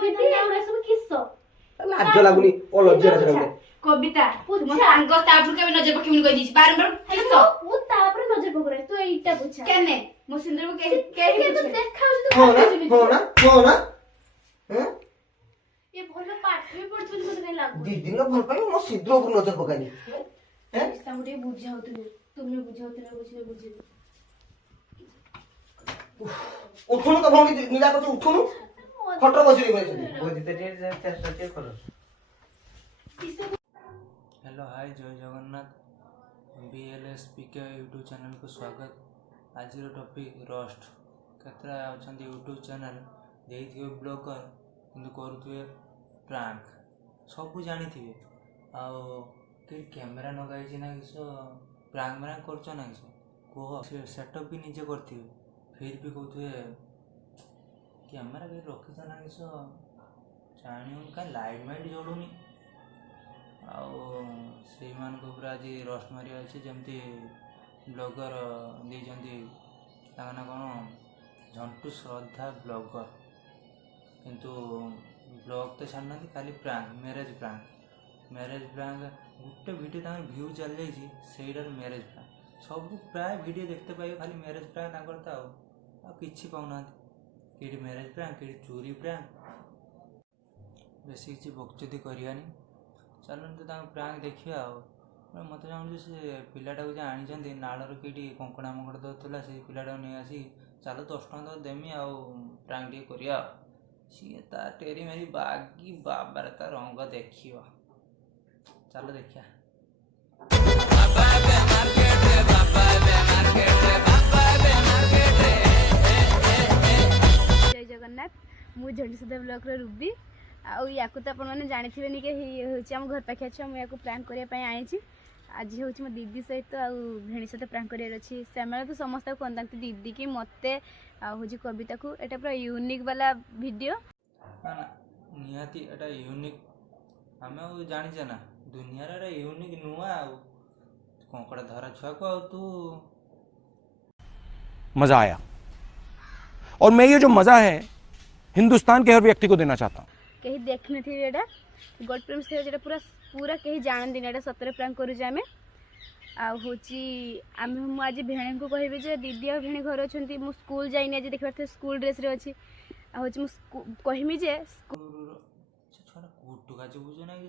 दिदी एवरा सब किस्स लाज लागुनी ओ लज्जा लागुनी कविता तुम सांग तापर के नजर पकेमिन कहि दिछि बारंबार किस्स मु तापर नजर पकड़े तू एटा पूछा केने मो सिंदूर को के तू देखाउ हो ना हैं ये भलो पाठ भी पढछन मते नै लागु दीदी न भल पाई मो सिद्रो को नजर पकानी हैं सामुटे बुझाउतले तुमने बुझाउतले बुझले बुझले उठुनु तो भंगी नीला को उठुनु खटर बसरी गइछ बुझते टे चेष्टा टे करो। किसे हेलो हाय जय जगन्नाथ BLSPK यूट्यूब चैनल को स्वागत। आज टॉपिक रोस्ट केतरा अछंती यूट्यूब चैनल देइथियो ब्लॉगर किंतु करूथुए प्रैंक सब जानी थिबे आ के कैमरा नगाई छी ना किसो प्रैंक मरा करछ ना किसो को सेटअप भी निजे करथिबे फिर भी कहथुए कैमरा के रखी छ ना किसो जानियो का लाइट माइट जोडुनी से पूरा आज रोस्ट मारि अच्छे जमती ब्लॉगर देती ना कौन झंटू श्रद्धा ब्लॉगर किंतु ब्लॉग तो छाड़ना खाली प्रैंक मैरेज प्रैंक गोटे वीडियो तक व्यू चल जाइए मैरेज प्रैंक सब प्राय वीडियो देखते पाइबे खाली मैरेज प्रैंक किसी पाऊना कि मैरेज प्रैंक कि चोरी प्रैंक बेसी किसी बकचोदी करानी चलते प्रैंक देखा मत चाहूँ से पिलाटा को आनी नाड़ कि कंकड़ा मकड़ा दौला से पिलाटा नहीं आसी चलो 10 टଙ୍କା तो देमी आ प्रैंक टे करिया सी ता टेरी मेरी बागी बाबार ता रंग देखियो चलो देखिया। जय जगन्नाथ मु झंडीसुधा ब्लॉक रो रूबी या तो आपने जानी नि के आम घर पाखे अच्छे मुझे प्रैंक करने आई आज हूँ मो दीदी सहित भेणी सहित प्रैंक कर अच्छी से तो समस्त कहते दीदी की मत हूँ कविता को एटा पूरा यूनिक वाला वीडियो निहाती एटा यूनिक आम जानी ना दुनिया यूनिक नुआ कंकड़ा धरा छुआ को तू मजा आया और मैं ये जो मजा है हिंदुस्तान के हर व्यक्ति को देना चाहता हूँ। कहीं देखने थी एटा गोड प्रेम से जेटा पूरा पूरा कहीं जानती ना सतरे प्रैंक करूँ आम आम आज भेणी को कहबी जे दीदी और भेणी घर अच्छा मु स्कूल जाइनी आज देखा स्कूल ड्रेस रे अच्छी हूँ कहमी जे छोड़ा कुटुका चुबुछ ना कि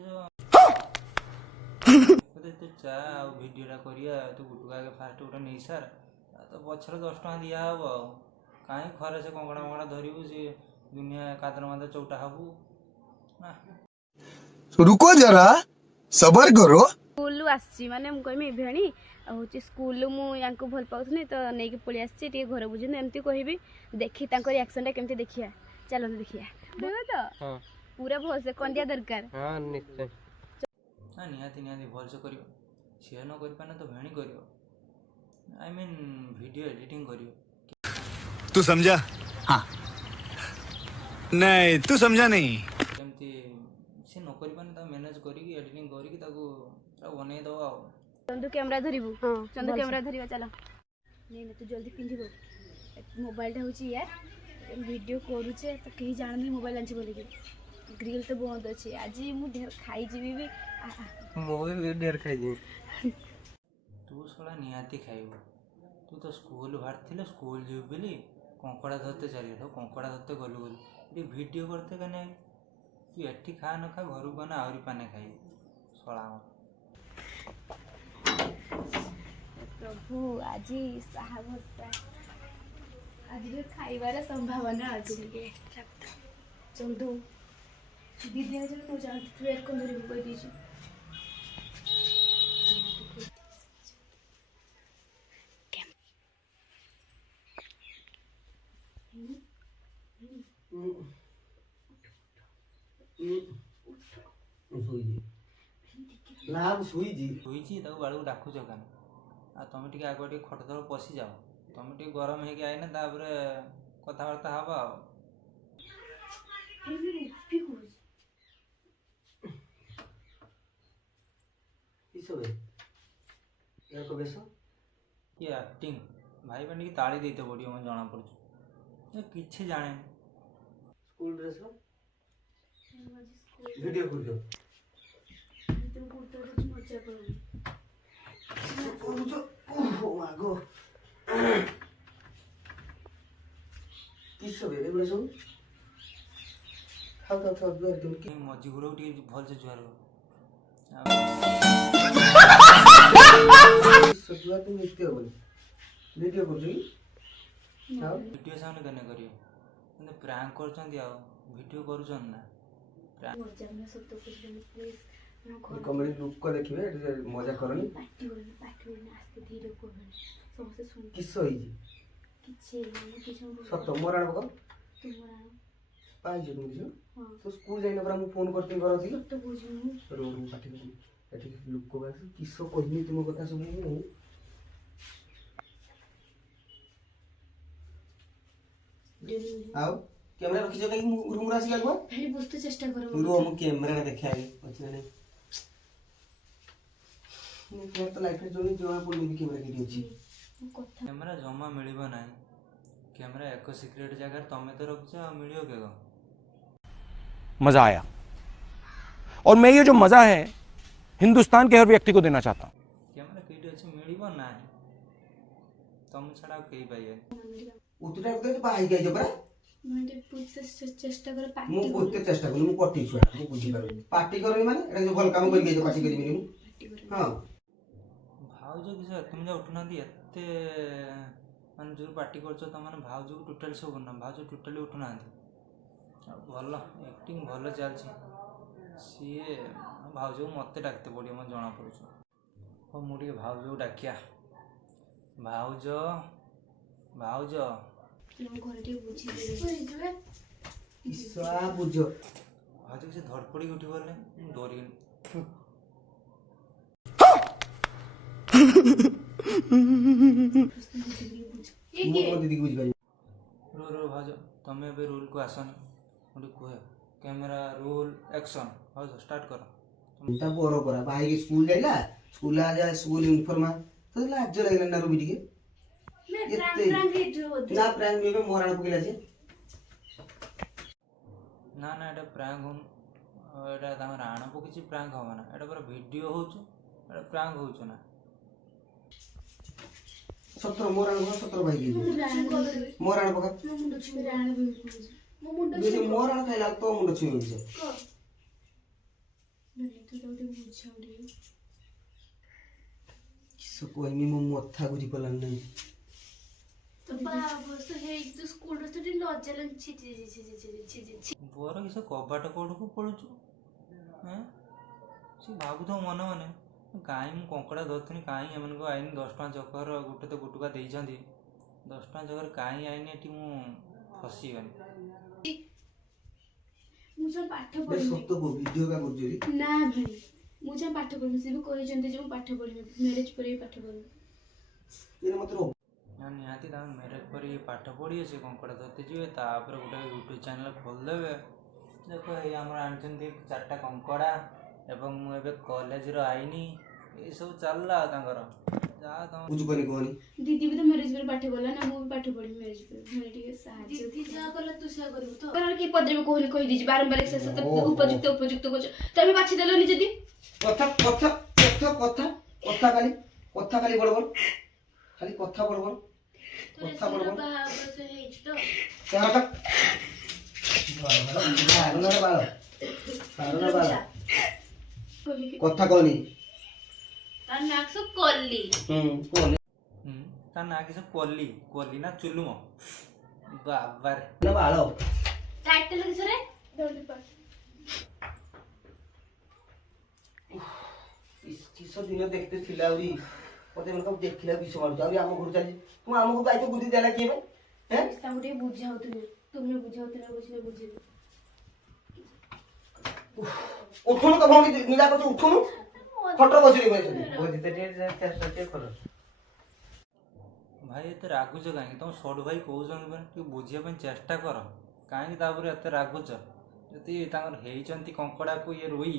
तू चा वीडियोटा करिया तू गुटुका के फास्ट गोटे नहीं सार तो पछर 10 टଙ୍କା दिया हम कहीं खरे से कंकड़ा मकड़ा धरबू सी दुनिया कादर मादर चौटा हबू ना रुको जरा सबर करो स्कूल आसी माने कहमी भेणी हूँ स्कूल मुझे भल पाऊनी तो नहीं कि पलि आसी घर बुझे एमती कहबी देखी रिएक्शन केमती देखिया चलो देखिया देख तो पूरा भल से कौन दिया दरकार निहाती निहाती भल से कर सी न कर तो भेणी कर आई मीन वीडियो एडिटिंग कर तू समझा? हाँ नहीं तू समझा नहीं केमती सी न कर मैनेज करके एडिटिंग करके बनई दवा चंदू कैमरा धरबू चंदू कैमरा धरवा चलो नहीं तू जल्दी पिंधब मोबाइल हूँ यार वीडियो करुचे तो कहीं जान मोबाइल आनी बोल ग्रिल तो बंद अच्छे आज मुझे ढेर खाई भी ढेर खाई तू सला निहाती खाइब तू तो स्कूल बाहर स्कूल जीव बोली कंकड़ा धरते चलिए कंकड़ा धरते गलु गलु ये वीडियो करते कहने तू एठी खा न खा घर को ना आहरी पाने खाई सला प्रभु आज साहब आज खाइबार संभावना अच्छी चंदू दीदी आज मुझे जानती तू एक कह दीजिए बाड़ू डाकुच क्या आ तुम टे आगे टे खट तल पशि जाओ तुम टे गरम हो आईना कथबार्ता हवा ये एक्टिंग भाई बहन की ताली देते पड़ो मैं जना पड़ू किसी जाने स्कूल ड्रेस वीडियो कर दो तुम कुर्ता कुछ मजा करो କରୁଛ ଓହୋ ଆଗ କିସ ବେ ଏଗୁଡ଼ା ସବୁ ଖାଉ ଖାଉ ଖାଉ ଦୁଆର ଦଉନି କି ମଝି ଗୁଡ଼କୁ ଟିକେ ଭଲସେ ଜୁହାର କର। କିସ ଜୁଆର ତୁ ଏତେ ହବନି ଭିଡ଼ିଓ କରୁଛ କି ଆଉ ଭିଡ଼ିଓ ସାଉଣ୍ଡ କେନେ କରିବେ କିନ୍ତୁ ପ୍ରାଙ୍କ କରୁଛନ୍ତି ଆଉ ଭିଡ଼ିଓ କରୁଛନ୍ତି ନା ମଜା ନା ସତ କହୁଛନ୍ତି ପ୍ଲିଜ ମୋ ଘର କମେଡି ଲୁକ ଦେଖିବେ ଏଠି ମଜା କରନି ପାଟି କରନି ଆସ୍ତେ ଧୀରେ କୁହନି ସମସ୍ତେ ଶୁଣି କିସ ହେଇଛି କିଛି ମୁଁ କିଛି ସତ ମୋର ଆଣ ପକା ତୁମର ପାଇଛୁ ତୁ କିଛି ହଁ ତୁ ସ୍କୁଲ ଯାଇନ ପରା ମୁଁ ଫୋନ କରିଥିଲି କରନ୍ତି ସତ କହୁଛି ମୁଁ ରୋଡ଼ ପାଟି କରି ଏଠି ଲୋକ ବାସ କିସ କହିବି ତୁମ କଥା ସବୁ ମୁଁ ଆଉ କ୍ୟାମେରା ରଖିଛ କାହିଁକି ରୁମରେ ଆସିକି ଆଗୁଆ ଖାଲି ବୁଝତେ ଚେଷ୍ଟା କର ରୁହ ମୁଁ କ୍ୟାମେରା ଦେଖେ ଆগে ଅଛି ନା ନାହିଁ ମୋର ତ ଲାଇଫରେ ଜଣେ ଜଣା ପଡୁନି କ୍ୟାମେରା କେଠି ଅଛି ମୋ କଥା କ୍ୟାମେରା ଜମା ମିଳିବ ନାହିଁ କ୍ୟାମେରା ଏକ ସିକ୍ରେଟ ଜାଗାରେ ତମେ ତ ରଖିଛ ଆଉ ମିଳିବ କେଗ मज़ा आया और मैं ये जो मज़ा है हिंदुस्तान के हर व्यक्ति को देना चाहता हूँ। କ୍ୟାମେରା କେଇଠି ଅଛି ମିଳିବ ନାହିଁ ତମେ ଛଡ଼ା ଆଉ କେହି ପାଇବେନି ଉତୁଟା ଉତୁଟା ବାହା ହେଇକି ଆଇଛ ପରା ମୁଁ ଟିକେ ବୁଝତେ ଚେଷ୍ଟା କର ପାଟି ମୁଁ ବୁଝତେ ଚେଷ୍ଟା କରୁନି ମୁଁ ପଟି ଛୁଆ ମୁଁ ବୁଝିପାରୁନି ପାଟି କରନି ମାନେ ଏଟା ଯୋଉ ଭଲ କାମ କରିକି ଆଇଛ ପାଟି କରିବିନି ମୁଁ ହଁ ଭାଉଜ କିସ ତୁମେ ଯା ଉଠୁନାହାନ୍ତି ଏତେ ମାନେ ଯେଉଁ ପାର୍ଟି କରୁଛ ତମାନେ ଭାଉଜକୁ ଟୋଟାଲି ସବୁ ନା ଭାଉଜ ଟୋଟାଲି ଉଠୁନାହାନ୍ତି ଆଉ ଭଲ ଆକ୍ଟିଂ ଭଲ ଚାଲିଛି ସିଏ ଭାଉଜକୁ ମୋତେ ଡାକତେ ପଡ଼ିବ ମୋତେ ଜଣାପଡ଼ୁଛି ହଉ ମୁଁ ଟିକେ ଭାଉଜକୁ ଡାକିଆ ଭାଉଜ ଭାଉଜ ମୋ ଘରେ ଟିକେ ବୁଝିଦେବେ କିସା ବୁଝ ଭାଉଜ କିଛି ଧଡ଼ପଡ଼ିକି ଉଠି ଗଲେ ମୁଁ ଡରିଗଲି ମୁଁ ମୋ ଦିଦିକି ବୁଝିପାରିବି ରୋ ଭାଉଜ ତମେ ଏବେ ରୋଲ୍କୁ ଆସନି ମୁଁ ଟିକେ କୁହେ କ୍ୟାମେରା ରୋଲ୍ ଆକ୍ସନ୍ ଭାଉଜ ଷ୍ଟାର୍ଟ କର ତା ବର ପରା ବାହା ହେଇକି ସ୍କୁଲ ଯାଇଲା ସ୍କୁଲ ଆଜି ସ୍କୁଲ ୟୁନିଫର୍ମ ତ ଲାଜ ଲାଗିଲା ନା ରୁବି ଟିକେ ଏତେ ନା ପ୍ରାଙ୍କ ଏବେ ମରାଣ ପକେଇଲା ସେ ନା ନା ଏଇଟା ପ୍ରାଙ୍କ ହଉନି ଏଇଟା ତାଙ୍କର ଆଣପ କିଛି ପ୍ରାଙ୍କ ହବ ନା ଏଇଟା ପୁରା ଭିଡ଼ିଓ ହଉଛୁ ଏଇଟା ପ୍ରାଙ୍କ ହଉଛୁ ନା ସତର ମରାଣ ପକା ସତର ଭାଇ ହେଇଯିବ ମରାଣ ପକା ମୋ ମୁଣ୍ଡ ବେଶୀ ମରାଣ ଖାଇଲା ତୋ ମୁଣ୍ଡ ଛୁଇଁ ହେଇଯିବ କିସ କହିମି ମୋ ମଥା ଘୁରି ପଡ଼ିଲାନି ନାହିଁ ବର କିସ କବାଟ କୋଡ଼କୁ ପଳୁଛୁ ସେ ଭାବୁଥାଉ ମନେ ମନେ କାହିଁ ମୁଁ କଙ୍କଡ଼ା ଧରୁଥିଲି କାହିଁ ଏମାନଙ୍କୁ ଆଇନି 10 ଟଙ୍କା ଚକର ଗୋଟେ ତ ଗୁଟୁକା ଦେଇଛନ୍ତି 10 ଟଙ୍କା ଚକର କାହିଁ ଆଇନି ଏଠି ମୁଁ ଫସିଗଲି ମୁଁ ଯା ପାଠ ବେ ପଢିବି ସତ କହ ଭିଡିଓ କା କରୁଛୁ ରେ ନା ଭାଇ ମୁଁ ଯା ପାଠ ପଢିବି ସେ ବି କହିଛନ୍ତି ଯେ ମୁଁ ପାଠ ପଢିବି ମ୍ୟାରେଜ ପରେ ବି ପାଠ ପଢିବି ଏରେ ମତେ ନା ନିହାତି ତାଙ୍କ ମ୍ୟାରେଜ୍ କରି ପାଠ ପଢ଼ିବେ ସେ କଙ୍କଡ଼ା ଧରତେ ଯିବେ ତାପରେ ଗୋଟେ ୟୁଟ୍ୟୁବ୍ ଚ୍ୟାନେଲ୍ ଖୋଲିଦେବେ ଦେଖ ଏଇ ଆମର ଆଣିଛନ୍ତି 4ଟା କଙ୍କଡ଼ା ଏବଂ ମୁଁ ଏବେ କଲେଜର ଆଇନି ଏଇସବୁ ଚାଲିଲା ଆଉ ତାଙ୍କର ଯାହା ତମ ବୁଝିପାରୁନି କହନି ଦିଦି ବି ତ ମ୍ୟାରେଜ ପରେ ପାଠ ପଢିଲା ନା ମୁଁ ବି ପାଠ ପଢିବି ମ୍ୟାରେଜ ପରେ ମାନେ ଟିକେ ସାହାଯ୍ୟ ଦିଦି ଯାହା କଲା ତୁ ସେୟା କରିବୁ ତ କାରଣ କି ପଦରେ କହିଲି କହିଦେଇଛି ବାରମ୍ବାର ସେ ଉପଯୁକ୍ତ କହୁଛ ତମେ ବାଛି ଦେଲନି ଯଦି କଥା କଥା କଥା କଥା କଥା ଖାଲି ବଡ ବଡ ଖାଲି କଥା ବଡ ବଡ କଥା ବଡ ବଡ ହେଇଛି ତ କଥା କହନି ତାର ନାଁ ସବୁ କଲି କହନି ତା ନାଁ କିଛି କଲି ନା ଚୁଲୁମ ବାବାରେ ନା ବାଳ ଟାଇଟଲ କିସରେ କିସ ଦିନ ଦେଖତେ ଥିଲା ଆହୁରି ମତେ ମାନେ ଦେଖିଲା ବିଷ ମାରୁଛି ଆହୁରି ଆମ ଘରୁ ଚାଲିଛି ମୁଁ ଆମକୁ ଦାୟିତ୍ୱ ବୁଦ୍ଧି ଦେଲା କିଏ ଭାଇ ତାଙ୍କୁ ଟିକେ ବୁଝାଉଥିଲେ ତୁମେ ବୁଝାଉଥିଲେ ବୁଝିଲେ ବୁଝିବେ ଉଠୁନୁ ତ ଭଉଣୀ ନିରା କରୁଛୁ ଉଠୁନୁ ଖଟର ବସିଲି ଭାଇ ଏତେ ରାଗୁଛ କାହିଁକି ତମ ସଡ଼ୁ ଭାଇ କହୁଛନ୍ତି ପରା ଟିକେ ବୁଝିବା ପାଇଁ ଚେଷ୍ଟା କର କାହିଁକି ତାପରେ ଏତେ ରାଗୁଛ ଯଦି ତାଙ୍କର ହେଇଛନ୍ତି କଙ୍କଡ଼ାକୁ ଇଏ ରୋଇ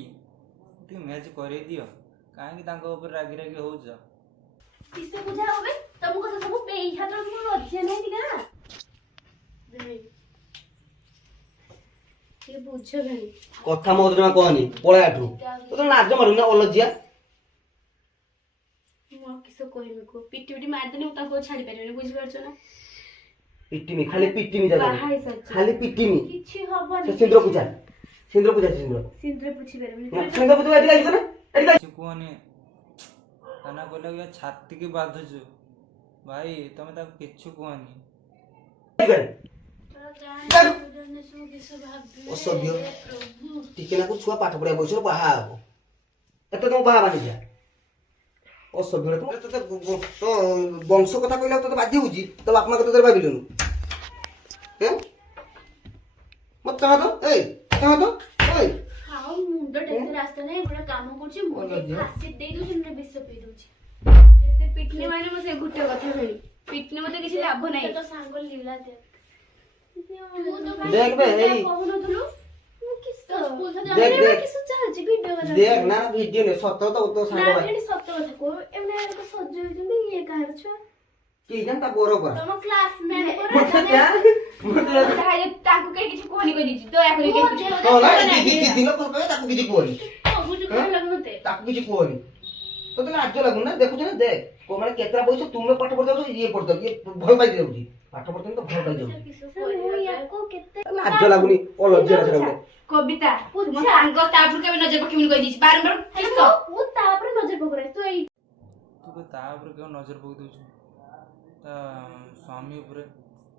ଟିକେ ମ୍ୟାଚ୍ କରେଇ ଦିଅ କାହିଁକି ତାଙ୍କ ଉପରେ ରାଗି ରାଗି ହଉଛ କିସେ ବୁଝା হবে ତମ କଥା ସବୁ ପେଇ ହାତ ମୁଁ ଲଜ୍ଜା ନାହିଁ ଟିକେ ନା ये बुझ भेणी କଥା ମୋ ଜମା କହନି ପଳା ଏଠୁ ତୁ ତ ଲାଜ ମାରୁନି ନା ଅଲଜିଆ ମୁଁ କିସ କହିବି को ପିଟି ପିଟି ମାରିଦେନି ମୁଁ ତାଙ୍କୁ ଛାଡି ପାରିବିନି ବୁଝି ପାରୁଛ ନା ପିଟିମି ଖାଲି ପିଟିମି ଜାଗା ବାହା ହେଇସାରିଛି ଖାଲି ପିଟିମି କିଛି ହବନି ସିନ୍ଦ୍ର ପୂଜା ସିନ୍ଦ୍ର ସିନ୍ଦୁର ପୁଛି ପାରିବିନି ସିନ୍ଦ୍ର ପୂଜା ଏଠି ଲାଗିଛ ନା ଏଠି ଲାଗିଛ କିଛି କୁହନି କାନା କହିଲା କି ଛାତିକି ବାଧୁଛୁ ଭାଇ ତମେ ତାକୁ କିଛି କୁହନି ଅସଭ୍ୟ ଟିକେ ନାକୁ ଛୁଆ ପାଠ ପଢିବା ବୟସରେ ବାହା ହବ ଏତେ ତମ ବାହା ବାନି ଯା ଅସଭ୍ୟ ତତେ ତ ବଂଶ କଥା କହିଲା ତତେ ବାଧ୍ୟ ହଉଛି ତ ବାପା ମା କଥା ଭାବିଲୁନୁ ମତେ କହ ତ ଏଇ କହ ତ ଏଇ ଆଉ ମୁଣ୍ଡ ଟେକି ରାସ୍ତା ନାହିଁ ଗୋଟେ କାମ କରୁଛି ମୁଁ ଫାସି ଦେଇ ଦଉଛି ମାନେ ବିଷ ପିଇ ଦଉଛି ଏତେ ପିଟନି ମାନେ ମୁଁ ସେ ଗୋଟେ କଥା କହିଲି ପିଟନି ମତେ କିଛି ଲାଭ ନାହିଁ ତ ସାଙ୍ଗ ଲିଲା ଦେ देख बे एई କହୁନଥିଲୁ ମୁଁ କିସ ସ୍କୁଲ ତ देख ଯାଉନି देख କିସ ଚାଲିଛି ଭିଡିଓ ବନା देख ना वीडियो ने सत तो साଙ୍ଗ ନା भाई ଏଠି ସତ କଥା କହ ଏମାନେ ଆରକ ସଜ ହେଇଛନ୍ତି ଇଏ କାହାର ଛୁଆ की जानता बोरो पर ତମ କ୍ଲାସମେଟ मते क्या मते ତାଙ୍କୁ କେହି କିଛି କୁହନି କହିଦେଇଛି ଦୟା କରି କେହି କିଛି तो ना दी दिन को कहे ताकू किछि कोनी ବୁଝୁ କଣ ଲାଗୁ ମତେ ताकू किछि कोनी तो तने आज लागु ना देखु ना देख को माने केतरा बयस तुमे पाठ पढ़ जाउ ये पढ़ ये भल पाई जाउची पाठ पढ़ते तो भल पाई जाउ ମୁଁ ୟାକୁ କେତେ लाज लागुनी ओ लज्जा लागुनी କବିତା ମୋ ସାଙ୍ଗ ତାପରେ କେବେ ନଜର ପକେଇବିନି କହିଦେଇଛି ବାରମ୍ବାର କିସ ମୁଁ ତାପରେ ନଜର ପକଉରେ ତୁ ଏଇ ତୁ ତା ଉପରେ କେଉଁ ନଜର ପକେଇ ଦେଉଛୁ ତା ସ୍ୱାମୀ ଉପରେ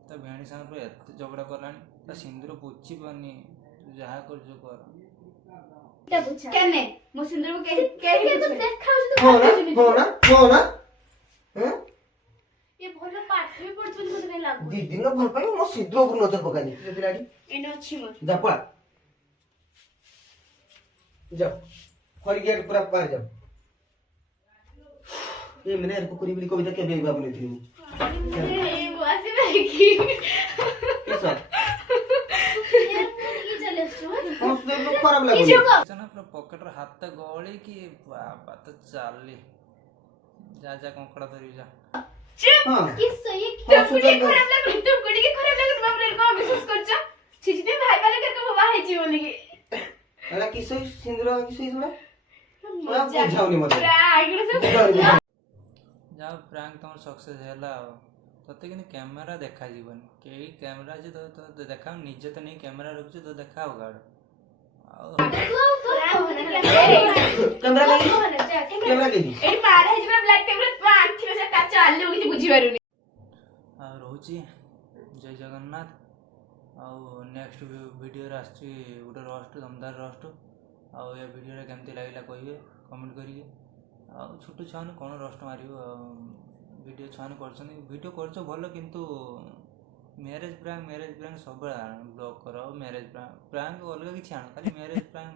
ତା ଭେଣୀ ସାଙ୍ଗ ଉପରେ ଏତେ ଝଗଡ଼ା କଲାଣି ତା ସିନ୍ଦୁର ପୋଛି ପାରୁନି ତୁ ଯାହା କରୁଛୁ କର କେନେ ମୋ ସିନ୍ଦୁରକୁ କେହି ତୁ ଦେଖାଉଛୁ ତୁ हो ना हैं ଏ ଭଲ ପାଠ ବି ପଢୁଛନ୍ତି ମତେ କାଇଁ ଲାଗୁ दी दिन भल पाई मो सिद्ध ऊपर नजर पकानी दिलाडी ଏନେ ଅଛି ମୋର जा पळा जा हरी गेट पूरा पार जा ये मैंने को करी बोली कविता के बेबा बने थी ମୁଁ ଆସିବେ କି कैसा ये चले आसଛୁ हम से तो खराब କିଛି लागो କହ ନା ପୁରା ପକେଟରେ ହାତ ଗଳିକି ବାବା ତ ଚାଲି ଯା ଯା କଙ୍କଡ଼ା ଧରିବି ଯା ଚୁପ हां किस ये तुमको ଟିକେ ଖରାପ ଲାଗୁନି तुमको ଟିକେ ଖରାପ ଲାଗୁନି ବାପରେ କଣ ବିଶ୍ୱାସ କରୁଛ छिछि ते भाई वाले करके वो बाहर जी बोली कि एला किसै सिंदूर किसै सुना मैं बुझाउनी मते आइगरे सब ଯାହା ପ୍ରାଙ୍କ ତମର ସକ୍ସେସ୍ ହେଲା ଆଉ ତତେ କିନ୍ତୁ କ୍ୟାମେରା ଦେଖାଯିବନି କେହି କ୍ୟାମେରା ଅଛି ତ ଦେଖାଉ ନିଜେ ତ ନେଇ କ୍ୟାମେରା ରଖୁଛୁ ତ ଦେଖାଉ ଗାଡ଼ ଆଉ कैमरा नहीं कैमरा नहीं एडी मार है जब ब्लैक कैमरा तो आंखी में से टच आले हो କିଛି ବୁଝି ପାରୁନି ଆଉ ରହୁଛି ଜୟ ଜଗନ୍ନାଥ ଆଉ ନେକ୍ସଟ ଭିଡ଼ିଓରେ ଆସୁଛି ଗୋଟେ ରୋଷ୍ଟ ଦମଦାର ରୋଷ୍ଟ ଆଉ ଏ ଭିଡ଼ିଓରେ କେମିତି ଲାଗିଲା କହିବେ କମେଣ୍ଟ କରିକି ଆଉ ଛୋଟ ଛୁଆମାନେ କ'ଣ ରୋଷ୍ଟ ମାରିବ ଆଉ ଭିଡ଼ିଓ ଛୁଆମାନେ କରୁଛନ୍ତି ଭିଡ଼ିଓ କରୁଛ ଭଲ କିନ୍ତୁ ମ୍ୟାରେଜ୍ ପ୍ରାଙ୍କ ସବୁବେଳେ ଆଣ ବ୍ଲଗ୍ କର ମ୍ୟାରେଜ୍ ପ୍ରାଙ୍କ ଅଲଗା କିଛି ଆଣ ଖାଲି ମ୍ୟାରେଜ୍ ପ୍ରାଙ୍କ